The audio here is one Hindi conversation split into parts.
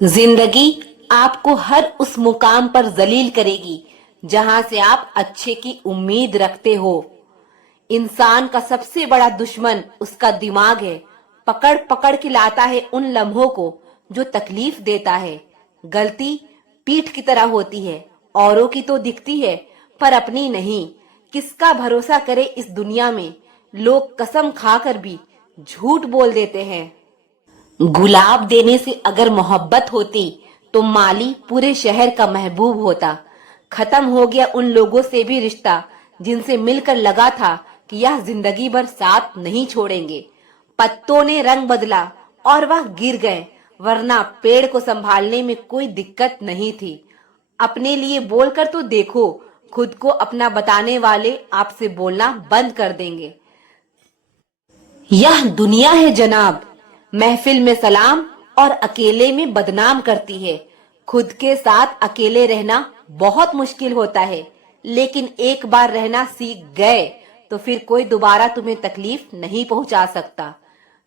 जिंदगी आपको हर उस मुकाम पर जलील करेगी जहां से आप अच्छे की उम्मीद रखते हो। इंसान का सबसे बड़ा दुश्मन उसका दिमाग है। पकड़ पकड़ के लाता है उन लम्हों को जो तकलीफ देता है। गलती पीठ की तरह होती है, औरों की तो दिखती है पर अपनी नहीं। किसका भरोसा करे इस दुनिया में, लोग कसम खाकर भी झूठ बोल देते हैं। गुलाब देने से अगर मोहब्बत होती तो माली पूरे शहर का महबूब होता। खत्म हो गया उन लोगों से भी रिश्ता जिनसे मिलकर लगा था कि यह जिंदगी भर साथ नहीं छोड़ेंगे। पत्तों ने रंग बदला और वह गिर गए, वरना पेड़ को संभालने में कोई दिक्कत नहीं थी। अपने लिए बोलकर तो देखो, खुद को अपना बताने वाले आपसे बोलना बंद कर देंगे। यह दुनिया है जनाब, महफिल में सलाम और अकेले में बदनाम करती है। खुद के साथ अकेले रहना बहुत मुश्किल होता है, लेकिन एक बार रहना सीख गए तो फिर कोई दोबारा तुम्हें तकलीफ नहीं पहुंचा सकता।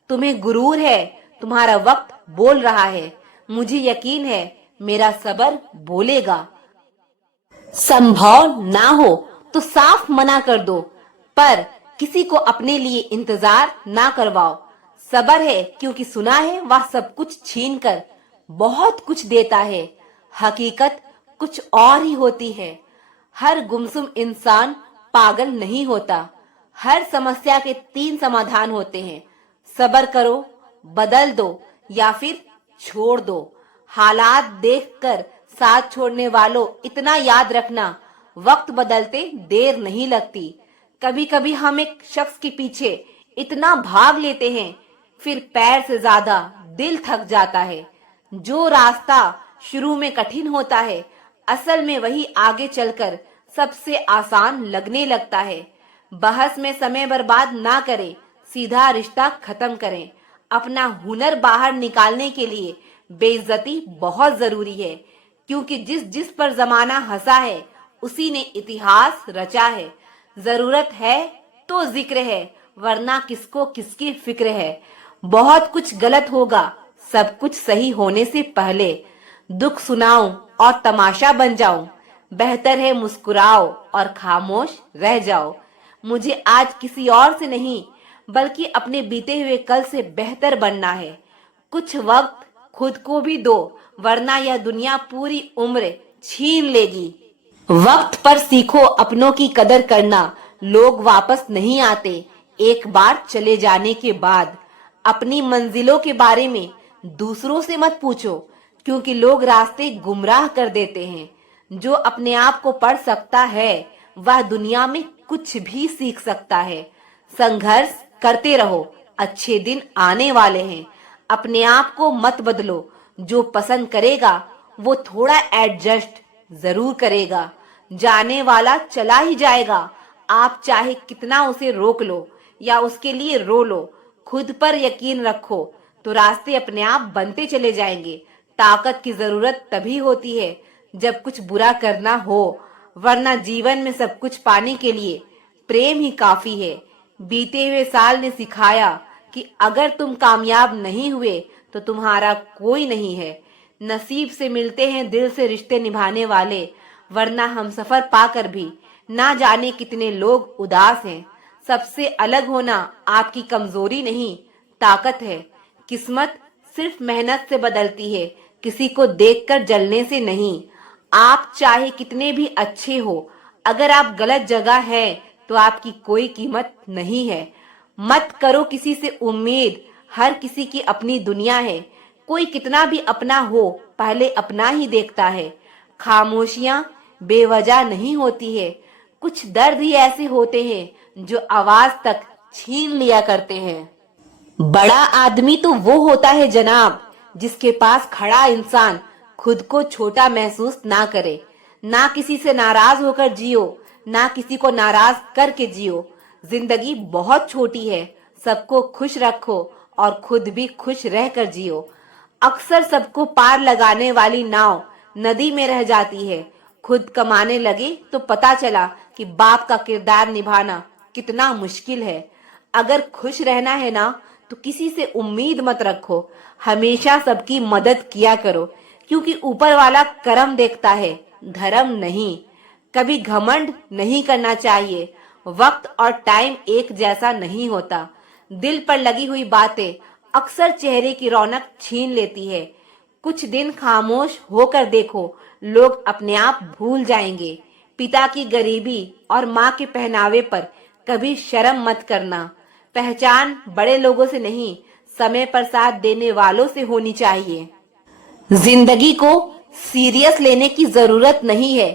तुम्हें गुरूर है, तुम्हारा वक्त बोल रहा है। मुझे यकीन है मेरा सब्र बोलेगा। संभव ना हो तो साफ मना कर दो, पर किसी को अपने लिए इंतजार ना करवाओ। सबर है क्योंकि सुना है वह सब कुछ छीन कर बहुत कुछ देता है। हकीकत कुछ और ही होती है। हर गुमसुम इंसान पागल नहीं होता। हर समस्या के 3 समाधान होते हैं। सबर करो, बदल दो या फिर छोड़ दो। हालात देखकर साथ छोड़ने वालों, इतना याद रखना, वक्त बदलते देर नहीं लगती। कभी कभी हम एक शख्स के पीछे इतना भाग लेते हैं, फिर पैर से ज्यादा दिल थक जाता है। जो रास्ता शुरू में कठिन होता है, असल में वही आगे चलकर सबसे आसान लगने लगता है। बहस में समय बर्बाद ना करें, सीधा रिश्ता खत्म करें। अपना हुनर बाहर निकालने के लिए बेइज्जती बहुत जरूरी है, क्योंकि जिस जिस पर जमाना हंसा है उसी ने इतिहास रचा है। जरूरत है तो जिक्र है, वरना किसको किसकी फिक्र है। बहुत कुछ गलत होगा सब कुछ सही होने से पहले। दुख सुनाऊं और तमाशा बन जाऊं, बेहतर है मुस्कुराओ और खामोश रह जाओ। मुझे आज किसी और से नहीं, बल्कि अपने बीते हुए कल से बेहतर बनना है। कुछ वक्त खुद को भी दो, वरना यह दुनिया पूरी उम्र छीन लेगी। वक्त पर सीखो अपनों की कदर करना। लोग वापस नहीं आते एक बार चले जाने के बाद। अपनी मंजिलों के बारे में दूसरों से मत पूछो, क्योंकि लोग रास्ते गुमराह कर देते हैं। जो अपने आप को पढ़ सकता है वह दुनिया में कुछ भी सीख सकता है। संघर्ष करते रहो, अच्छे दिन आने वाले हैं। अपने आप को मत बदलो, जो पसंद करेगा वो थोड़ा एडजस्ट जरूर करेगा। जाने वाला चला ही जाएगा, आप चाहे कितना उसे रोक लो या उसके लिए रो लो। खुद पर यकीन रखो तो रास्ते अपने आप बनते चले जाएंगे। ताकत की जरूरत तभी होती है जब कुछ बुरा करना हो, वरना जीवन में सब कुछ पाने के लिए प्रेम ही काफी है। बीते हुए साल ने सिखाया कि अगर तुम कामयाब नहीं हुए तो तुम्हारा कोई नहीं है। नसीब से मिलते हैं दिल से रिश्ते निभाने वाले, वरना हम सफर पाकर भी ना जाने कितने लोग उदास हैं। सबसे अलग होना आपकी कमजोरी नहीं, ताकत है। किस्मत सिर्फ मेहनत से बदलती है, किसी को देखकर जलने से नहीं। आप चाहे कितने भी अच्छे हो, अगर आप गलत जगह हैं तो आपकी कोई कीमत नहीं है। मत करो किसी से उम्मीद, हर किसी की अपनी दुनिया है। कोई कितना भी अपना हो, पहले अपना ही देखता है। खामोशियां बेवजह नहीं होती है, कुछ दर्द ही ऐसे होते हैं जो आवाज तक छीन लिया करते हैं। बड़ा आदमी तो वो होता है जनाब, जिसके पास खड़ा इंसान खुद को छोटा महसूस ना करे। ना किसी से नाराज होकर जियो, ना किसी को नाराज करके जियो। जिंदगी बहुत छोटी है, सबको खुश रखो और खुद भी खुश रहकर जियो। अक्सर सबको पार लगाने वाली नाव नदी में रह जाती है। खुद कमाने लगे तो पता चला कि बाप का किरदार निभाना कितना मुश्किल है। अगर खुश रहना है ना, तो किसी से उम्मीद मत रखो। हमेशा सबकी मदद किया करो, क्योंकि ऊपर वाला कर्म देखता है, धर्म नहीं। कभी घमंड नहीं करना चाहिए। वक्त और टाइम एक जैसा नहीं होता। दिल पर लगी हुई बातें अक्सर चेहरे की रौनक छीन लेती है। कुछ दिन खामोश होकर देखो, लोग अपने आप भूल जाएंगे। पिता की गरीबी और माँ के पहनावे पर कभी शर्म मत करना। पहचान बड़े लोगों से नहीं, समय पर साथ देने वालों से होनी चाहिए। जिंदगी को सीरियस लेने की जरूरत नहीं है,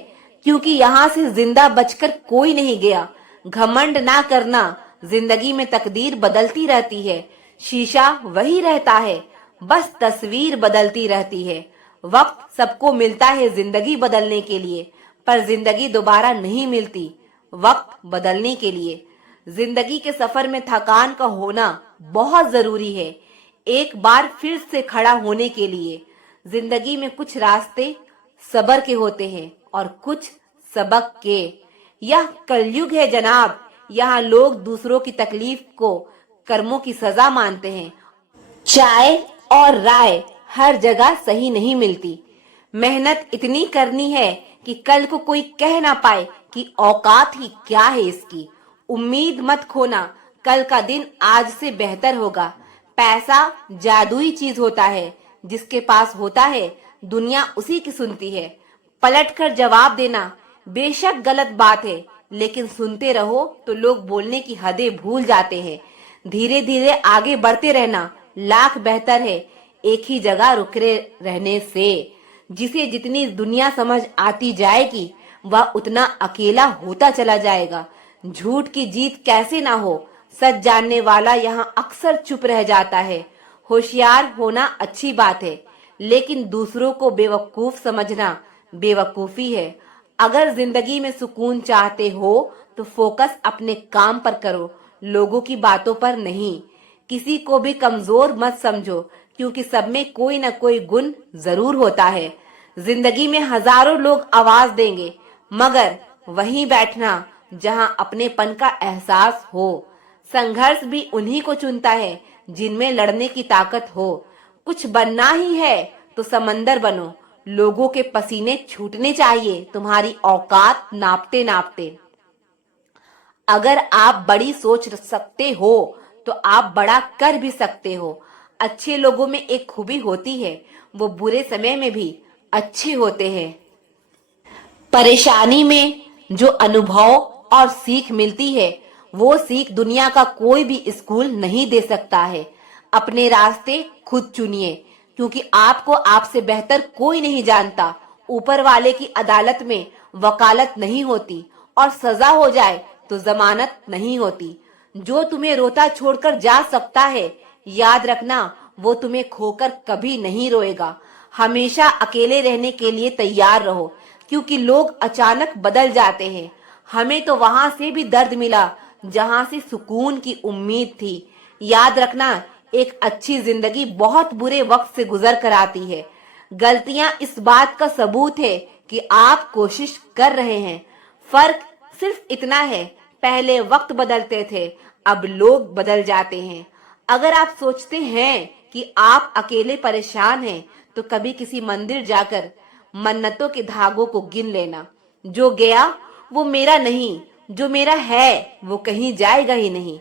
क्योंकि यहाँ से जिंदा बचकर कोई नहीं गया। घमंड ना करना, जिंदगी में तकदीर बदलती रहती है, शीशा वही रहता है, बस तस्वीर बदलती रहती है। वक्त सबको मिलता है जिंदगी बदलने के लिए, पर जिंदगी दोबारा नहीं मिलती वक्त बदलने के लिए। जिंदगी के सफर में थकान का होना बहुत जरूरी है, एक बार फिर से खड़ा होने के लिए। जिंदगी में कुछ रास्ते सब्र के होते हैं और कुछ सबक के। यह कलयुग है जनाब, यहाँ लोग दूसरों की तकलीफ को कर्मों की सजा मानते हैं। चाय और राय हर जगह सही नहीं मिलती। मेहनत इतनी करनी है कि कल को कोई कह ना पाए कि औकात ही क्या है इसकी। उम्मीद मत खोना, कल का दिन आज से बेहतर होगा। पैसा जादुई चीज होता है, जिसके पास होता है दुनिया उसी की सुनती है। पलट कर जवाब देना बेशक गलत बात है, लेकिन सुनते रहो तो लोग बोलने की हदें भूल जाते हैं। धीरे धीरे आगे बढ़ते रहना लाख बेहतर है एक ही जगह रुके रहने से। जिसे जितनी दुनिया समझ आती जाएगी, वह उतना अकेला होता चला जाएगा। झूठ की जीत कैसे ना हो, सच जानने वाला यहाँ अक्सर चुप रह जाता है। होशियार होना अच्छी बात है, लेकिन दूसरों को बेवकूफ समझना बेवकूफी है। अगर जिंदगी में सुकून चाहते हो तो फोकस अपने काम पर करो, लोगों की बातों पर नहीं। किसी को भी कमजोर मत समझो, क्योंकि सब में कोई न कोई गुण जरूर होता है। जिंदगी में हजारों लोग आवाज देंगे, मगर वहीं बैठना जहां अपनेपन का एहसास हो। संघर्ष भी उन्हीं को चुनता है जिनमें लड़ने की ताकत हो। कुछ बनना ही है तो समंदर बनो। लोगों के पसीने छूटने चाहिए तुम्हारी औकात नापते नापते। अगर आप बड़ी सोच सकते हो तो आप बड़ा कर भी सकते हो। अच्छे लोगों में एक खूबी होती है, वो बुरे समय में भी अच्छे होते हैं। परेशानी में जो अनुभव और सीख मिलती है, वो सीख दुनिया का कोई भी स्कूल नहीं दे सकता है। अपने रास्ते खुद चुनिए, क्योंकि आपको आपसे बेहतर कोई नहीं जानता। ऊपर वाले की अदालत में वकालत नहीं होती, और सजा हो जाए तो जमानत नहीं होती। जो तुम्हें रोता छोड़कर जा सकता है, याद रखना वो तुम्हें खोकर कभी नहीं रोएगा। हमेशा अकेले रहने के लिए तैयार रहो, क्योंकि लोग अचानक बदल जाते हैं। हमें तो वहां से भी दर्द मिला जहां से सुकून की उम्मीद थी। याद रखना, एक अच्छी जिंदगी बहुत बुरे वक्त से गुजर कर आती है। गलतियां इस बात का सबूत है कि आप कोशिश कर रहे हैं। फर्क सिर्फ इतना है, पहले वक्त बदलते थे, अब लोग बदल जाते हैं। अगर आप सोचते हैं कि आप अकेले परेशान हैं, तो कभी किसी मंदिर जाकर मन्नतों के धागों को गिन लेना। जो गया वो मेरा नहीं, जो मेरा है वो कहीं जाएगा ही नहीं।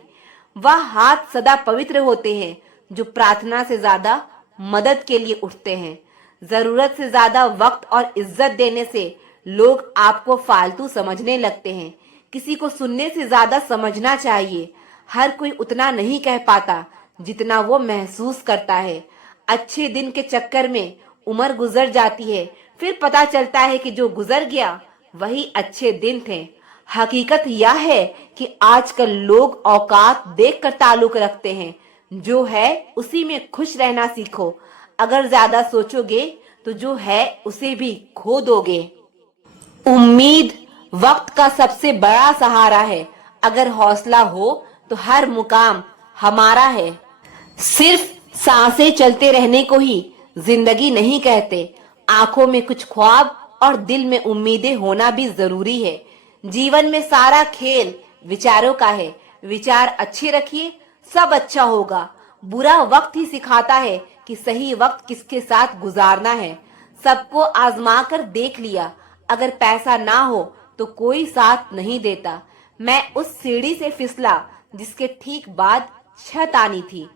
वह हाथ सदा पवित्र होते हैं जो प्रार्थना से ज्यादा मदद के लिए उठते हैं। जरूरत से ज्यादा वक्त और इज्जत देने से लोग आपको फालतू समझने लगते हैं। किसी को सुनने से ज्यादा समझना चाहिए। हर कोई उतना नहीं कह पाता जितना वो महसूस करता है। अच्छे दिन के चक्कर में उम्र गुजर जाती है, फिर पता चलता है कि जो गुजर गया वही अच्छे दिन थे। हकीकत यह है कि आजकल लोग औकात देखकर ताल्लुक रखते हैं। जो है उसी में खुश रहना सीखो। अगर ज्यादा सोचोगे तो जो है उसे भी खो दोगे। उम्मीद वक्त का सबसे बड़ा सहारा है। अगर हौसला हो तो हर मुकाम हमारा है। सिर्फ सांसें चलते रहने को ही जिंदगी नहीं कहते। आंखों में कुछ ख्वाब और दिल में उम्मीदें होना भी जरूरी है। जीवन में सारा खेल विचारों का है। विचार अच्छे रखिए, सब अच्छा होगा। बुरा वक्त ही सिखाता है कि सही वक्त किसके साथ गुजारना है। सबको आजमा कर देख लिया, अगर पैसा ना हो तो कोई साथ नहीं देता। मैं उस सीढ़ी से फिसला जिसके ठीक बाद छत आनी थी।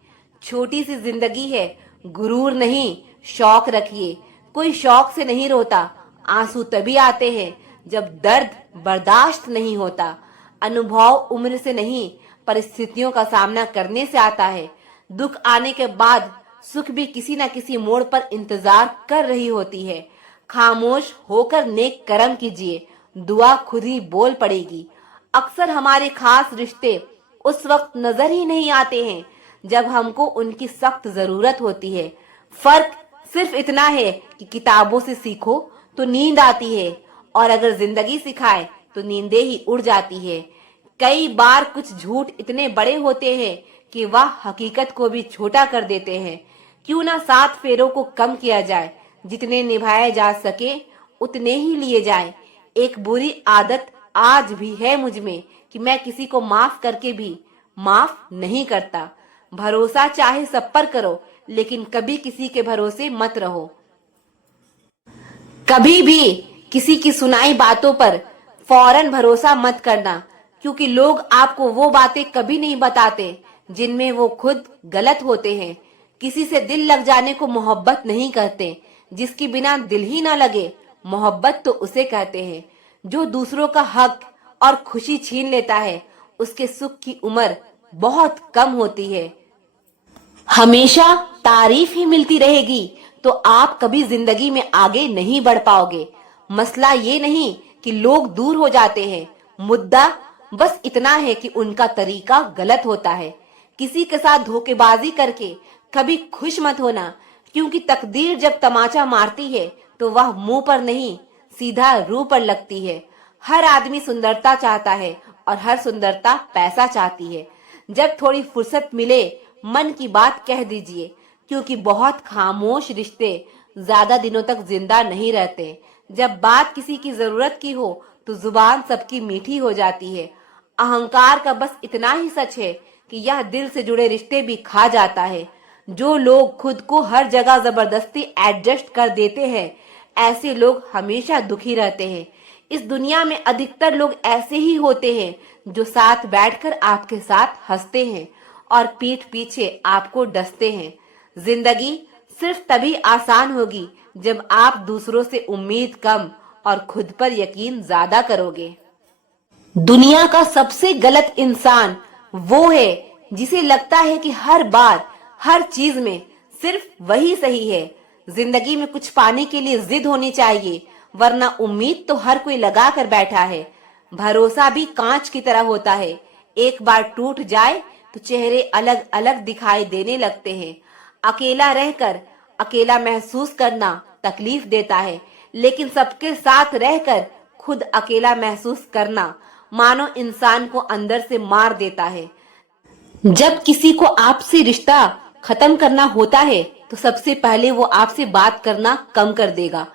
छोटी सी जिंदगी है, गुरूर नहीं, शौक रखिए। कोई शौक से नहीं रोता, आंसू तभी आते हैं जब दर्द बर्दाश्त नहीं होता। अनुभव उम्र से नहीं, परिस्थितियों का सामना करने से आता है। दुख आने के बाद सुख भी किसी न किसी मोड़ पर इंतजार कर रही होती है। खामोश होकर नेक कर्म कीजिए, दुआ खुद ही बोल पड़ेगी। अक्सर हमारे खास रिश्ते उस वक्त नजर ही नहीं आते हैं जब हमको उनकी सख्त जरूरत होती है। फर्क सिर्फ इतना है कि किताबों से सीखो तो नींद आती है, और अगर जिंदगी सिखाए तो नींदें ही उड़ जाती है। कई बार कुछ झूठ इतने बड़े होते हैं कि वह हकीकत को भी छोटा कर देते हैं। क्यों ना 7 फेरों को कम किया जाए, जितने निभाए जा सके उतने ही लिए जाए। एक बुरी आदत आज भी है मुझ में कि मैं किसी को माफ करके भी माफ नहीं करता। भरोसा चाहे सब पर करो, लेकिन कभी किसी के भरोसे मत रहो। कभी भी किसी की सुनाई बातों पर फौरन भरोसा मत करना, क्योंकि लोग आपको वो बातें कभी नहीं बताते जिनमें वो खुद गलत होते हैं। किसी से दिल लग जाने को मोहब्बत नहीं कहते, जिसके बिना दिल ही ना लगे मोहब्बत तो उसे कहते हैं। जो दूसरों का हक और खुशी छीन लेता है, उसके सुख की उम्र बहुत कम होती है। हमेशा तारीफ ही मिलती रहेगी तो आप कभी जिंदगी में आगे नहीं बढ़ पाओगे। मसला ये नहीं कि लोग दूर हो जाते हैं, मुद्दा बस इतना है कि उनका तरीका गलत होता है। किसी के साथ धोखेबाजी करके कभी खुश मत होना, क्योंकि तकदीर जब तमाचा मारती है तो वह मुंह पर नहीं, सीधा रूह पर लगती है। हर आदमी सुंदरता चाहता है और हर सुंदरता पैसा चाहती है। जब थोड़ी फुर्सत मिले मन की बात कह दीजिए, क्योंकि बहुत खामोश रिश्ते ज्यादा दिनों तक जिंदा नहीं रहते। जब बात किसी की जरूरत की हो तो जुबान सबकी मीठी हो जाती है। अहंकार का बस इतना ही सच है कि यह दिल से जुड़े रिश्ते भी खा जाता है। जो लोग खुद को हर जगह जबरदस्ती एडजस्ट कर देते हैं, ऐसे लोग हमेशा दुखी रहते हैं। इस दुनिया में अधिकतर लोग ऐसे ही होते हैं जो साथ बैठकर आपके साथ हंसते हैं और पीठ पीछे आपको डसते हैं। जिंदगी सिर्फ तभी आसान होगी जब आप दूसरों से उम्मीद कम और खुद पर यकीन ज्यादा करोगे। दुनिया का सबसे गलत इंसान वो है जिसे लगता है कि हर बार हर चीज में सिर्फ वही सही है। जिंदगी में कुछ पाने के लिए जिद होनी चाहिए, वरना उम्मीद तो हर कोई लगा कर बैठा है। भरोसा भी कांच की तरह होता है, एक बार टूट जाए तो चेहरे अलग अलग दिखाई देने लगते हैं। अकेला रहकर अकेला महसूस करना तकलीफ देता है, लेकिन सबके साथ रहकर खुद अकेला महसूस करना मानो इंसान को अंदर से मार देता है। जब किसी को आपसे रिश्ता खत्म करना होता है तो सबसे पहले वो आपसे बात करना कम कर देगा,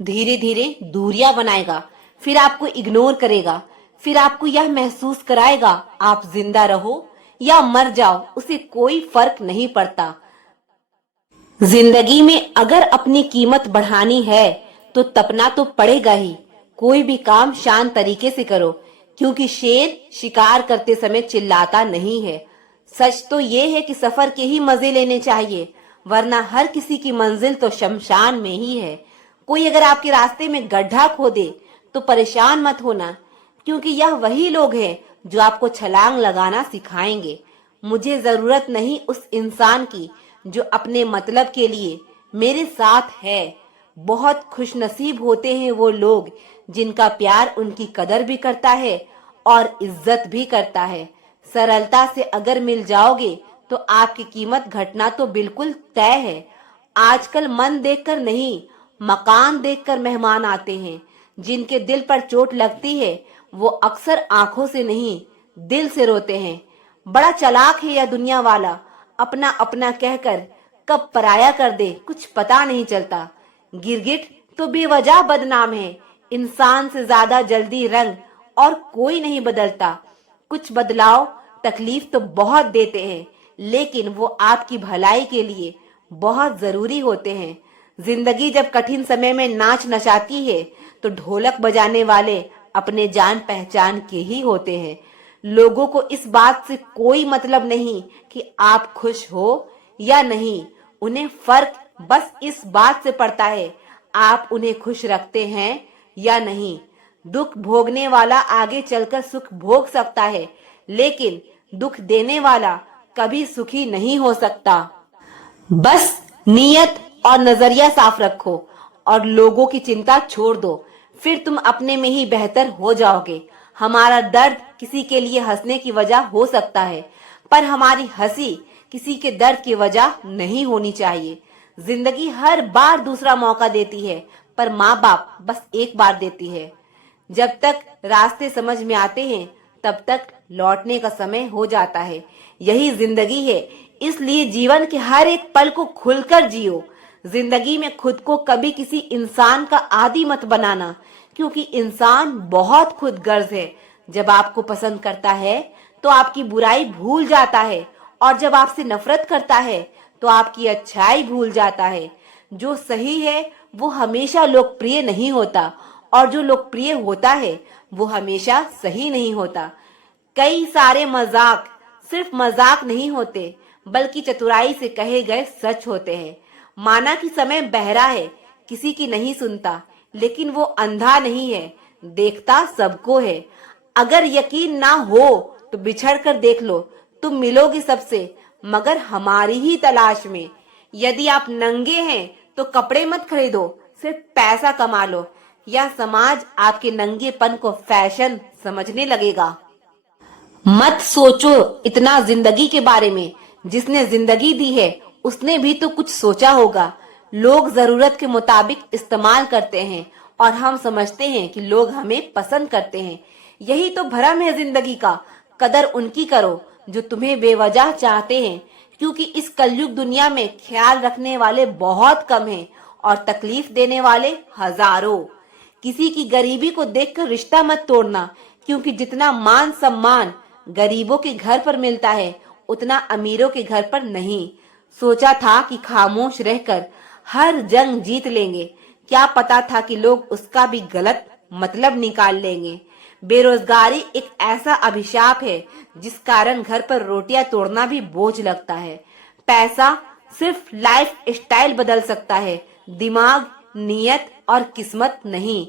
धीरे धीरे दूरियां बनाएगा, फिर आपको इग्नोर करेगा, फिर आपको यह महसूस कराएगा आप जिंदा रहो या मर जाओ, उसे कोई फर्क नहीं पड़ता। जिंदगी में अगर अपनी कीमत बढ़ानी है तो तपना तो पड़ेगा ही। कोई भी काम शांत तरीके से करो, क्योंकि शेर शिकार करते समय चिल्लाता नहीं है। सच तो ये है कि सफर के ही मजे लेने चाहिए, वरना हर किसी की मंजिल तो शमशान में ही है। कोई अगर आपके रास्ते में गड्ढा खोदे तो परेशान मत होना, क्योंकि यह वही लोग हैं जो आपको छलांग लगाना सिखाएंगे। मुझे जरूरत नहीं उस इंसान की जो अपने मतलब के लिए मेरे साथ है। बहुत खुशनसीब होते हैं वो लोग जिनका प्यार उनकी कदर भी करता है और इज्जत भी करता है। सरलता से अगर मिल जाओगे तो आपकी कीमत घटना तो बिल्कुल तय है। आजकल मन देखकर नहीं, मकान देखकर मेहमान आते हैं। जिनके दिल पर चोट लगती है वो अक्सर आंखों से नहीं, दिल से रोते हैं। बड़ा चालाक है यह दुनिया वाला, अपना अपना कहकर कब पराया कर दे कुछ पता नहीं चलता। गिरगिट तो बेवजह बदनाम है, इंसान से ज्यादा जल्दी रंग और कोई नहीं बदलता। कुछ बदलाव तकलीफ तो बहुत देते हैं, लेकिन वो आपकी भलाई के लिए बहुत जरूरी होते हैं। जिंदगी जब कठिन समय में नाच नचाती है तो ढोलक बजाने वाले अपने जान पहचान के ही होते हैं। लोगों को इस बात से कोई मतलब नहीं कि आप खुश हो या नहीं, उन्हें फर्क बस इस बात से पड़ता है आप उन्हें खुश रखते हैं या नहीं। दुख भोगने वाला आगे चलकर सुख भोग सकता है, लेकिन दुख देने वाला कभी सुखी नहीं हो सकता। बस नीयत और नजरिया साफ रखो और लोगों की चिंता छोड़ दो, फिर तुम अपने में ही बेहतर हो जाओगे। हमारा दर्द किसी के लिए हंसने की वजह हो सकता है, पर हमारी हंसी किसी के दर्द की वजह नहीं होनी चाहिए। जिंदगी हर बार दूसरा मौका देती है, पर माँ बाप बस एक बार देती है। जब तक रास्ते समझ में आते हैं तब तक लौटने का समय हो जाता है। यही जिंदगी है, इसलिए जीवन के हर एक पल को खुलकर जियो। जिंदगी में खुद को कभी किसी इंसान का आदी मत बनाना, क्योंकि इंसान बहुत खुदगर्ज है। जब आपको पसंद करता है तो आपकी बुराई भूल जाता है, और जब आपसे नफरत करता है तो आपकी अच्छाई भूल जाता है। जो सही है वो हमेशा लोकप्रिय नहीं होता, और जो लोकप्रिय होता है वो हमेशा सही नहीं होता। कई सारे मजाक सिर्फ मजाक नहीं होते, बल्कि चतुराई से कहे गए सच होते हैं। माना कि समय बहरा है, किसी की नहीं सुनता, लेकिन वो अंधा नहीं है, देखता सबको है। अगर यकीन ना हो तो बिछड़ कर देख लो, तुम मिलोगे सबसे, मगर हमारी ही तलाश में। यदि आप नंगे हैं तो कपड़े मत खरीदो, सिर्फ पैसा कमा लो, या समाज आपके नंगेपन को फैशन समझने लगेगा। मत सोचो इतना जिंदगी के बारे में, जिसने जिंदगी दी है उसने भी तो कुछ सोचा होगा। लोग जरूरत के मुताबिक इस्तेमाल करते हैं और हम समझते हैं कि लोग हमें पसंद करते हैं। यही तो भ्रम है जिंदगी का। कदर उनकी करो जो तुम्हें बेवजह चाहते हैं, क्योंकि इस कलयुग दुनिया में ख्याल रखने वाले बहुत कम हैं और तकलीफ देने वाले हजारों। किसी की गरीबी को देखकर रिश्ता मत तोड़ना, क्योंकि जितना मान सम्मान गरीबों के घर पर मिलता है उतना अमीरों के घर पर नहीं। सोचा था कि खामोश रहकर हर जंग जीत लेंगे, क्या पता था कि लोग उसका भी गलत मतलब निकाल लेंगे। बेरोजगारी एक ऐसा अभिशाप है जिस कारण घर पर रोटियां तोड़ना भी बोझ लगता है। पैसा सिर्फ लाइफ स्टाइल बदल सकता है, दिमाग, नियत और किस्मत नहीं।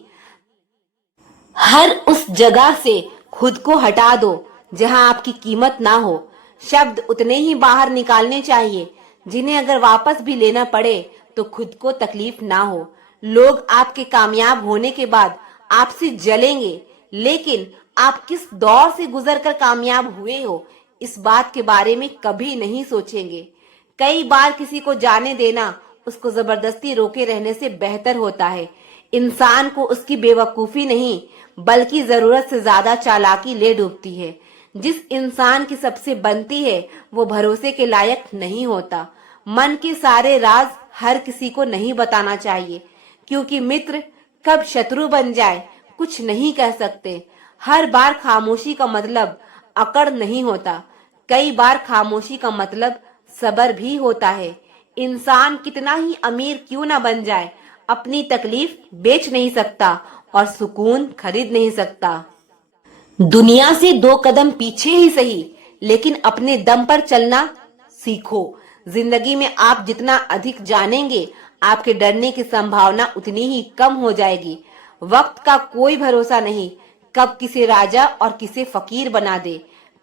हर उस जगह से खुद को हटा दो जहां आपकी कीमत ना हो। शब्द उतने ही बाहर निकालने चाहिए जिन्हें अगर वापस भी लेना पड़े तो खुद को तकलीफ ना हो। लोग आपके कामयाब होने के बाद आपसे जलेंगे, लेकिन आप किस दौर से गुजरकर कामयाब हुए हो इस बात के बारे में कभी नहीं सोचेंगे। कई बार किसी को जाने देना उसको जबरदस्ती रोके रहने से बेहतर होता है। इंसान को उसकी बेवकूफी नहीं बल्कि जरूरत से ज्यादा चालाकी ले डूबती है। जिस इंसान की सबसे बनती है वो भरोसे के लायक नहीं होता। मन के सारे राज हर किसी को नहीं बताना चाहिए, क्योंकि मित्र कब शत्रु बन जाए कुछ नहीं कह सकते। हर बार खामोशी का मतलब अकड़ नहीं होता, कई बार खामोशी का मतलब सब्र भी होता है। इंसान कितना ही अमीर क्यों ना बन जाए, अपनी तकलीफ बेच नहीं सकता और सुकून खरीद नहीं सकता। दुनिया से 2 कदम पीछे ही सही, लेकिन अपने दम पर चलना सीखो। जिंदगी में आप जितना अधिक जानेंगे, आपके डरने की संभावना उतनी ही कम हो जाएगी। वक्त का कोई भरोसा नहीं, कब किसे राजा और किसे फकीर बना दे।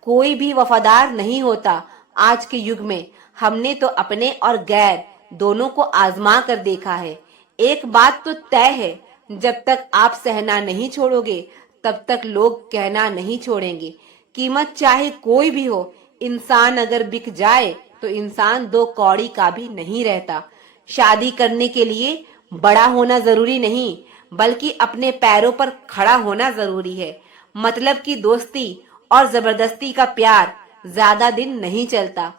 कोई भी वफादार नहीं होता आज के युग में। हमने तो अपने और गैर दोनों को आजमा कर देखा है। एक बात तो तय है, जब तक आप सहना नहीं छोड़ोगे तब तक लोग कहना नहीं छोड़ेंगे। कीमत चाहे कोई भी हो, इंसान अगर बिक जाए तो इंसान 2 कौड़ी का भी नहीं रहता। शादी करने के लिए बड़ा होना जरूरी नहीं, बल्कि अपने पैरों पर खड़ा होना जरूरी है। मतलब की दोस्ती और जबरदस्ती का प्यार ज्यादा दिन नहीं चलता।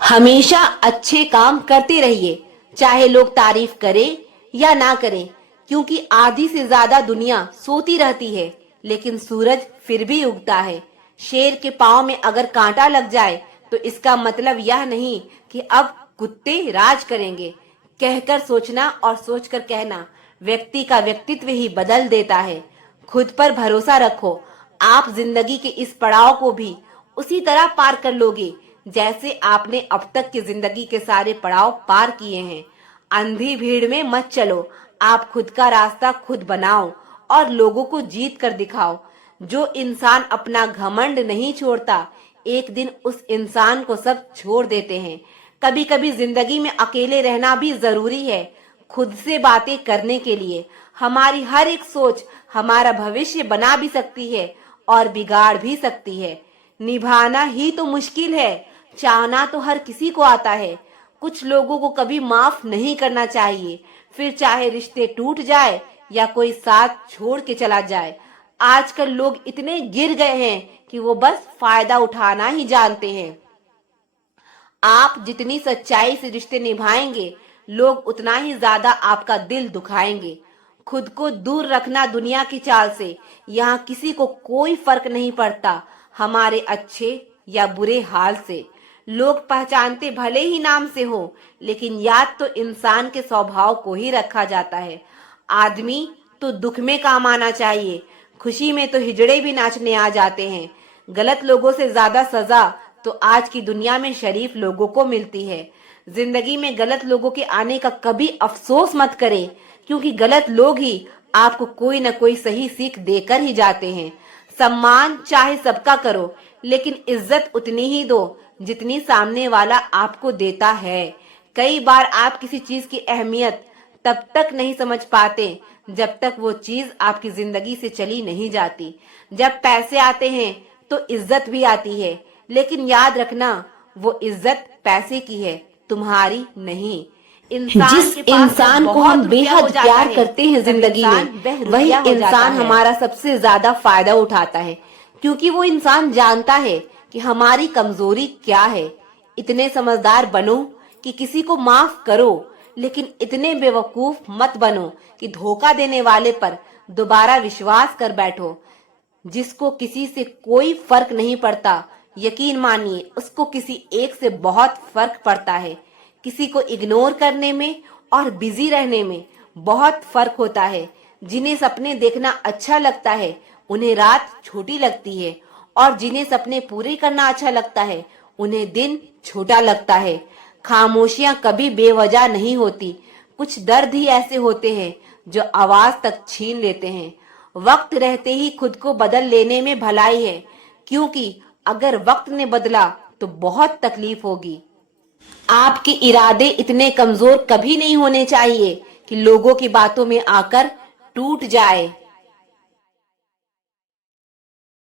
हमेशा अच्छे काम करते रहिए, चाहे लोग तारीफ करें या ना करें, क्योंकि आधी से ज्यादा दुनिया सोती रहती है, लेकिन सूरज फिर भी उगता है। शेर के पांव में अगर कांटा लग जाए तो इसका मतलब यह नहीं कि अब कुत्ते राज करेंगे। कहकर सोचना और सोचकर कहना व्यक्ति का व्यक्तित्व ही बदल देता है। खुद पर भरोसा रखो, आप जिंदगी के इस पड़ाव को भी उसी तरह पार कर लोगे जैसे आपने अब तक की जिंदगी के सारे पड़ाव पार किए हैं। अंधी भीड़ में मत चलो, आप खुद का रास्ता खुद बनाओ और लोगों को जीत कर दिखाओ। जो इंसान अपना घमंड नहीं छोड़ता, एक दिन उस इंसान को सब छोड़ देते हैं। कभी कभी जिंदगी में अकेले रहना भी जरूरी है, खुद से बातें करने के लिए। हमारी हर एक सोच हमारा भविष्य बना भी सकती है और बिगाड़ भी सकती है। निभाना ही तो मुश्किल है, चाहना तो हर किसी को आता है। कुछ लोगों को कभी माफ नहीं करना चाहिए, फिर चाहे रिश्ते टूट जाए या कोई साथ छोड़ के चला जाए। आजकल लोग इतने गिर गए हैं कि वो बस फायदा उठाना ही जानते हैं। आप जितनी सच्चाई से रिश्ते निभाएंगे, लोग उतना ही ज्यादा आपका दिल दुखाएंगे। खुद को दूर रखना दुनिया की चाल से। यहाँ किसी को कोई फर्क नहीं पड़ता हमारे अच्छे या बुरे हाल से। लोग पहचानते भले ही नाम से हो, लेकिन याद तो इंसान के स्वभाव को ही रखा जाता है। आदमी तो दुख में काम आना चाहिए, खुशी में तो हिजड़े भी नाचने आ जाते हैं। गलत लोगों से ज्यादा सजा तो आज की दुनिया में शरीफ लोगों को मिलती है। जिंदगी में गलत लोगों के आने का कभी अफसोस मत करें, क्योंकि गलत लोग ही आपको कोई न कोई सही सीख देकर ही जाते हैं। सम्मान चाहे सबका करो, लेकिन इज्जत उतनी ही दो जितनी सामने वाला आपको देता है। कई बार आप किसी चीज की अहमियत तब तक नहीं समझ पाते जब तक वो चीज आपकी जिंदगी से चली नहीं जाती। जब पैसे आते हैं तो इज्जत भी आती है, लेकिन याद रखना वो इज्जत पैसे की है, तुम्हारी नहीं। जिस इंसान को हम बेहद प्यार करते हैं जिंदगी में, वही इंसान हमारा सबसे ज्यादा फायदा उठाता है, क्योंकि वो इंसान जानता है कि हमारी कमजोरी क्या है। इतने समझदार बनो कि किसी को माफ करो, लेकिन इतने बेवकूफ मत बनो कि धोखा देने वाले पर दोबारा विश्वास कर बैठो। जिसको किसी से कोई फर्क नहीं पड़ता, यकीन मानिए उसको किसी एक से बहुत फर्क पड़ता है। किसी को इग्नोर करने में और बिजी रहने में बहुत फर्क होता है। जिन्हें सपने देखना अच्छा लगता है, उन्हें रात छोटी लगती है, और जिन्हें सपने पूरे करना अच्छा लगता है, उन्हें दिन छोटा लगता है। खामोशियां कभी बेवजह नहीं होती, कुछ दर्द ही ऐसे होते हैं जो आवाज तक छीन लेते हैं। वक्त रहते ही खुद को बदल लेने में भलाई है, क्योंकि अगर वक्त ने बदला तो बहुत तकलीफ होगी। आपके इरादे इतने कमजोर कभी नहीं होने चाहिए कि लोगों की बातों में आकर टूट जाए।